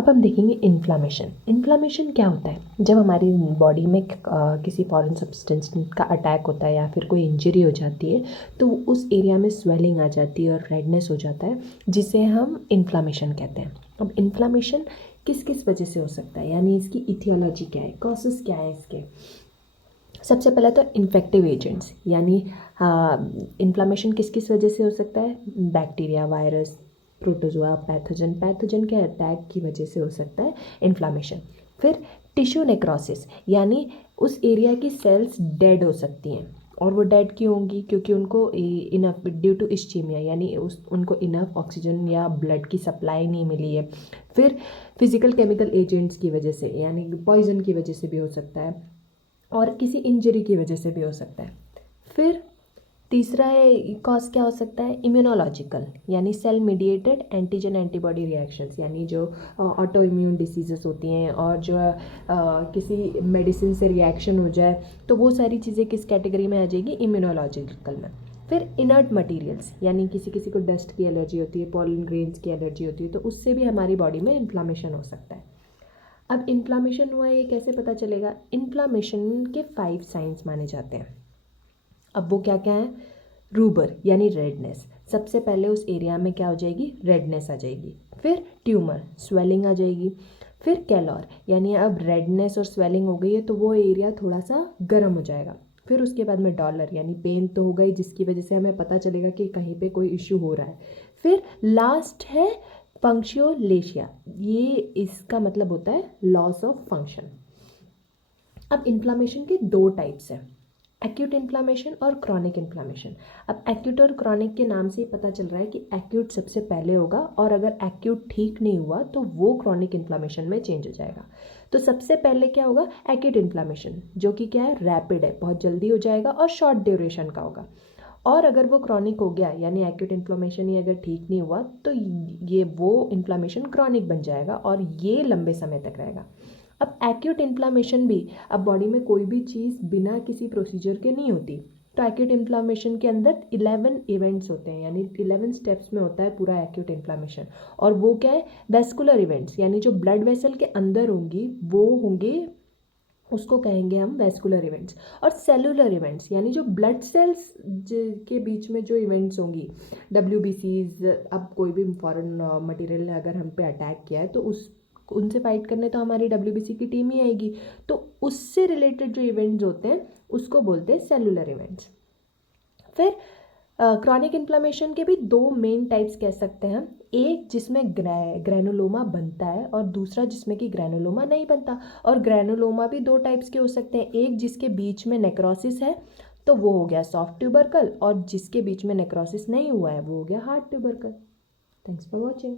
अब हम देखेंगे इन्फ्लामेशन। इन्फ्लामेशन क्या होता है? जब हमारी बॉडी में किसी फॉरेन सब्सटेंस का अटैक होता है या फिर कोई इंजरी हो जाती है तो उस एरिया में स्वेलिंग आ जाती है और रेडनेस हो जाता है, जिसे हम इन्फ्लामेशन कहते हैं। अब इन्फ्लामेशन किस किस वजह से हो सकता है, यानी इसकी इथियोलॉजी क्या है, कॉजेस क्या है इसके। सबसे पहले तो इन्फेक्टिव एजेंट्स, यानी इन्फ्लामेशन किस किस वजह से हो सकता है? Bacteria, virus, protozoa, pathogen. Pathogen के अटैक की वजह से हो सकता है इन्फ्लामेशन। फिर टिश्यू नेक्रोसिस, यानी उस एरिया की सेल्स डेड हो सकती हैं। और वो डेड क्यों होंगी? क्योंकि उनको इनफ ड्यू टू इस्चीमिया, यानी उनको इनफ ऑक्सीजन या ब्लड की सप्लाई नहीं मिली है। फिर फिजिकल केमिकल एजेंट्स की वजह से, यानी पॉइजन की वजह से भी हो सकता है, और किसी इंजरी की वजह से भी हो सकता है। फिर तीसरा है कॉज क्या हो सकता है? इम्यूनोलॉजिकल, यानी cell mediated antigen antibody reactions, यानी जो ऑटो इम्यून डिसीजेस होती हैं और जो किसी मेडिसिन से रिएक्शन हो जाए, तो वो सारी चीज़ें किस कैटेगरी में आ जाएगी? इम्यूनोलॉजिकल में। फिर इनर्ट मटेरियल्स, यानी किसी किसी को डस्ट की एलर्जी होती है, पॉलन ग्रेन्स की एलर्जी होती है, तो उससे भी हमारी बॉडी में इन्फ्लामेशन हो सकता है। अब इन्फ्लामेशन हुआ ये कैसे पता चलेगा? इन्फ्लामेशन के 5 साइंस माने जाते हैं। अब वो क्या क्या है? रूबर, यानी रेडनेस। सबसे पहले उस एरिया में क्या हो जाएगी? रेडनेस आ जाएगी। फिर ट्यूमर, स्वेलिंग आ जाएगी। फिर कैलर, यानी अब रेडनेस और स्वेलिंग हो गई है तो वो एरिया थोड़ा सा गर्म हो जाएगा। फिर उसके बाद में डॉलर, यानी पेन तो हो गई, जिसकी वजह से हमें पता चलेगा कि कहीं पे कोई इश्यू हो रहा है। फिर लास्ट है पंक्चुअलेशिया, ये इसका मतलब होता है लॉस ऑफ फंक्शन। अब इन्फ्लामेशन के 2 टाइप्स हैं, एक्यूट इन्फ्लामेशन और क्रॉनिक इन्फ्लामेशन। अब एक्यूट और क्रॉनिक के नाम से ही पता चल रहा है कि एक्यूट सबसे पहले होगा, और अगर एक्यूट ठीक नहीं हुआ तो वो क्रॉनिक इन्फ्लामेशन में चेंज हो जाएगा। तो सबसे पहले क्या होगा? एक्यूट इन्फ्लामेशन, जो कि क्या है? रैपिड है, बहुत जल्दी हो जाएगा और शॉर्ट ड्यूरेशन का होगा। और अगर वो क्रॉनिक हो गया, यानी एक्यूट इन्फ्लामेशन ही अगर ठीक नहीं हुआ, तो ये वो इन्फ्लामेशन क्रॉनिक बन जाएगा और ये लंबे समय तक रहेगा। अब एक्यूट इन्फ्लामेशन भी, अब बॉडी में कोई भी चीज़ बिना किसी प्रोसीजर के नहीं होती, तो एक्यूट इन्फ्लामेशन के अंदर 11 इवेंट्स होते हैं, यानी 11 स्टेप्स में होता है पूरा एक्यूट इन्फ्लामेशन। और वो क्या है? वेस्कुलर इवेंट्स, यानी जो ब्लड वेसल के अंदर होंगी वो होंगे, उसको कहेंगे हम वेस्कुलर इवेंट्स। और सेलुलर इवेंट्स, यानी जो ब्लड सेल्स के बीच में जो इवेंट्स होंगी, WBCs। अब कोई भी फॉरेन मटेरियल ने अगर हम पे अटैक किया है तो उनसे फाइट करने तो हमारी WBC की टीम ही आएगी, तो उससे रिलेटेड जो इवेंट्स होते हैं उसको बोलते हैं सेलुलर इवेंट्स। फिर क्रॉनिक इन्फ्लामेशन के भी 2 मेन टाइप्स कह सकते हैं हम, एक जिसमें ग्रैनुलोमा बनता है और दूसरा जिसमें कि ग्रैनुलोमा नहीं बनता। और ग्रैनुलोमा भी 2 टाइप्स के हो सकते हैं, एक जिसके बीच में नेक्रोसिस है तो वो हो गया सॉफ्ट ट्यूबरकल, और जिसके बीच में नेक्रोसिस नहीं हुआ है वो हो गया hard tubercle. Thanks for watching.